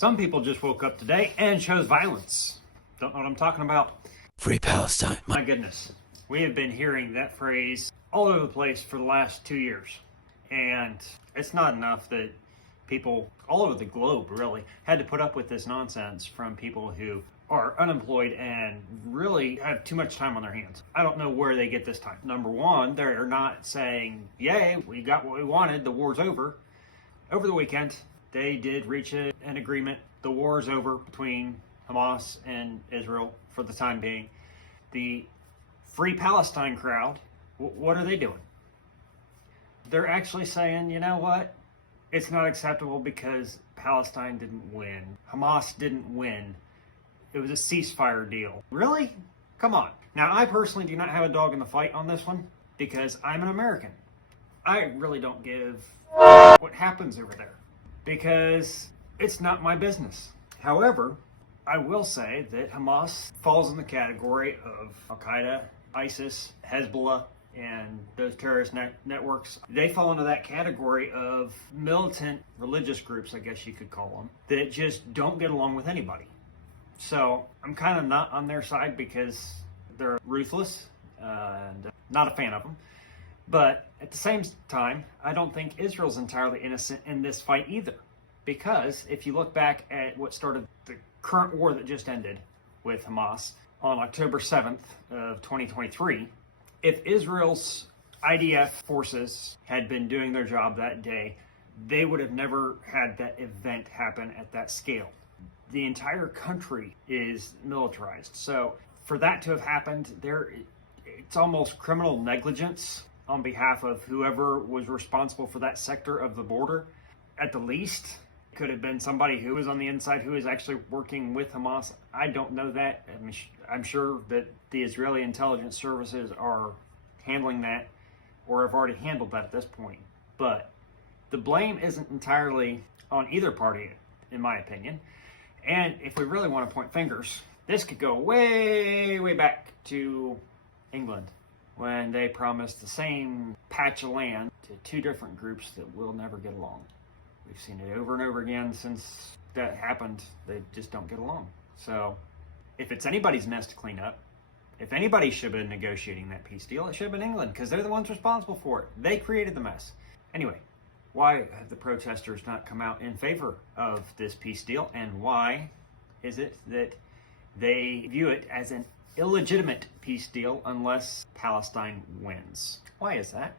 Some people just woke up today and chose violence. Don't know what I'm talking about. Free Palestine. My goodness. We have been hearing that phrase all over the place for the last 2 years. And it's not enough that people all over the globe really had to put up with this nonsense from people who are unemployed and really have too much time on their hands. I don't know where they get this time. Number one, they're not saying, yay, we got what we wanted, the war's over. Over the weekend, they did reach an agreement. The war is over between Hamas and Israel for the time being. The Free Palestine crowd, what are they doing? They're actually saying, you know what? It's not acceptable because Palestine didn't win. Hamas didn't win. It was a ceasefire deal. Really? Come on. Now, I personally do not have a dog in the fight on this one because I'm an American. I really don't give what happens over there because it's not my business. However, I will say that Hamas falls in the category of Al-Qaeda, ISIS, Hezbollah, and those terrorist networks. They fall into that category of militant religious groups, I guess you could call them, that just don't get along with anybody. So I'm kind of not on their side because they're ruthless and not a fan of them. But at the same time, I don't think Israel's entirely innocent in this fight either. Because if you look back at what started the current war that just ended with Hamas on October 7th of 2023, if Israel's IDF forces had been doing their job that day, they would have never had that event happen at that scale. The entire country is militarized. So for that to have happened, it's almost criminal negligence on behalf of whoever was responsible for that sector of the border. At the least, it could have been somebody who was on the inside who is actually working with Hamas. I don't know that. I'm sure that the Israeli intelligence services are handling that or have already handled that at this point. But the blame isn't entirely on either party, in my opinion. And if we really want to point fingers, this could go way, way back to England when they promised the same patch of land to two different groups that will never get along. We've seen it over and over again since that happened. They just don't get along. So if it's anybody's mess to clean up, if anybody should have been negotiating that peace deal, it should have been England because they're the ones responsible for it. They created the mess. Anyway, why have the protesters not come out in favor of this peace deal? And why is it that they view it as an illegitimate peace deal unless Palestine wins? Why is that?